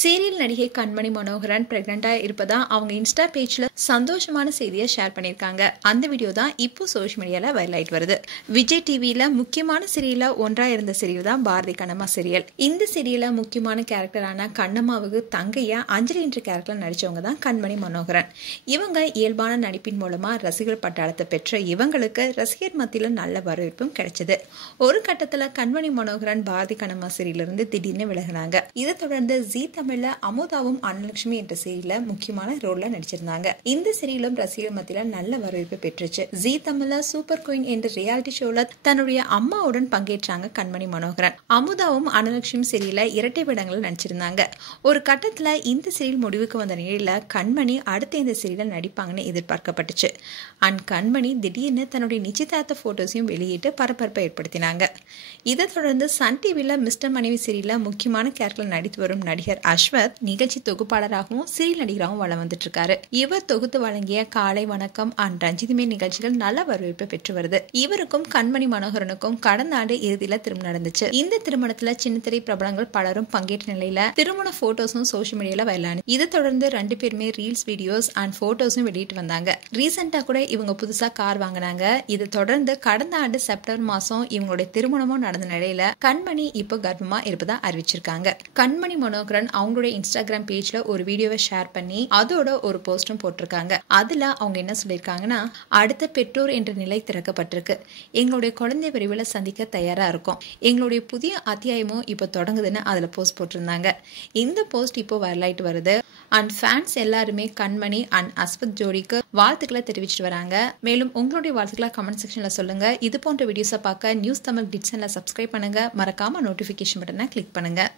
Serial நடிகை கண்மணி மனோகரன் பிரெக்னெண்டா இருப்பதா அவங்க இன்ஸ்டா பேஜ்ல சந்தோஷமான செய்தியை ஷேர் பண்ணிருக்காங்க. அந்த வீடியோ தான் இப்போ சோஷியல் மீடியால வைரல் ஆயிட்டு வருது. விஜய் டிவில முக்கியமான சீரியல்ல ஒன்றா இருந்த சீரியல் தான் பாரதி கண்ணம்மா சீரியல். இந்த சீரியல்ல முக்கியமான கேரக்டரான கண்ணம்மாவுக்கு தங்கையா அஞ்சலி என்ற கேரக்டர்ல நடிச்சவங்க தான் கண்மணி மனோகரன். இவங்க இயல்பான நடிப்பின் மூலமா ரசிகர் பட்டாளத்தை பெற்ற இவங்களுக்கு ரசிகர் மத்தியில நல்ல வரவேற்பும் கிடைச்சது. ஒரு கட்டத்துல கண்மணி மனோகரன் பாரதி கண்ணம்மா சீரியல்ல இருந்து திடீர்னு விலகினாங்க. இதை தொடர்ந்து ஜீ தமிழ்ல அமுதாவும் அன்னலட்சுமி என்ற சீரியல்ல முக்கியமான ரோல்ல நடிச்சிருந்தாங்க. இந்த சீரியலும் ரசிகர் மத்தியில நல்ல வரவேற்பு பெற்றுச்சு. ஜீ தமிழ்ல சூப்பர் குயின் என்ற ரியாலிட்டி ஷோல தன்னுடைய அம்மாவுடன் பங்கேற்றாங்க கண்மணி மனோகரன். அமுதாவும் அன்னலட்சுமி சீரியல்ல இரட்டை வேடங்கள் நடிச்சிருந்தாங்க. ஒரு கட்டத்துல இந்த சீரியல் முடிவுக்கு வந்த நிலையில கண்மணி அடுத்த இந்த சீரியல்ல நடிப்பாங்கன்னு எதிர்பார்க்கப்பட்டுச்சு. கண்மணி திடீர்னு தன்னுடைய நிச்சயதார்த்த போட்டோஸையும் வெளியிட்டு பரபரப்பை ஏற்படுத்தினாங்க. இதை தொடர்ந்து சன் டிவில மிஸ்டர் மனைவி சீரியல்ல முக்கியமான கேரக்டர் நடித்து வரும் நடிகர் அஸ்வத் நிகழ்ச்சி தொகுப்பாளராகவும் சீரியல் நடிகராகவும் வளம் வந்துட்டு இருக்காரு. இவர் தொகுத்து வழங்கிய காலை வணக்கம் அண்ட் ரஞ்சிதமே நிகழ்ச்சிகள் நல்ல வரவேற்பு பெற்று வருது. இவருக்கும் கண்மணி மனோகரனுக்கும் கடந்த ஆண்டு இறுதியில திருமணம் நடந்துச்சு. இந்த திருமணத்துல சின்னத்திரை பிரபலங்கள் பலரும் பங்கேற்ற நிலையில திருமண போட்டோஸும் சோசியல் மீடியால வைரலானது. இதை தொடர்ந்து ரெண்டு பேருமே ரீல்ஸ், வீடியோஸ் அண்ட் போட்டோஸும் வெளியிட்டு வந்தாங்க. ரீசெண்டா கூட இவங்க புதுசா கார் வாங்கினாங்க. இதை தொடர்ந்து கடந்த ஆண்டு செப்டம்பர் மாசம் இவங்களுடைய திருமணமும் நடந்த நிலையில கண்மணி இப்போ கர்ப்பமா இருப்பதா அறிவிச்சிருக்காங்க. கண்மணி மனோகரன் அவங்களுடைய இன்ஸ்டாகிராம் பேஜ்ல ஒரு வீடியோவை ஷேர் பண்ணி அதோட ஒரு போஸ்டும் போட்டிருக்காங்க. அதுல அவங்க என்ன சொல்லியிருக்காங்கன்னா, அடுத்த பெற்றோர் என்ற நிலை திறக்கப்பட்டிருக்கு. எங்களுடைய குழந்தை விரைவில் சந்திக்க தயாரா இருக்கும். எங்களுடைய புதிய அத்தியாயமும் இப்போ தொடங்குதுன்னு அதுல போஸ்ட் போட்டிருந்தாங்க. இந்த போஸ்ட் இப்போ வைரல் ஆயிட்டு வருது. அண்ட் ஃபேன்ஸ் எல்லாருமே கண்மணி அண்ட் அஸ்வத் ஜோடிக்கு வாழ்த்துக்களை தெரிவிச்சிட்டு வராங்க. மேலும் உங்களுடைய வாழ்த்துக்களை கமெண்ட் செக்ஷன்ல சொல்லுங்க. இது போன்ற வீடியோஸை பார்க்க நியூஸ் தமிழ் டிட்ஸன்ல சப்ஸ்கிரைப் பண்ணுங்க. மறக்காம நோட்டிபிகேஷன் பட்டனை கிளிக் பண்ணுங்க.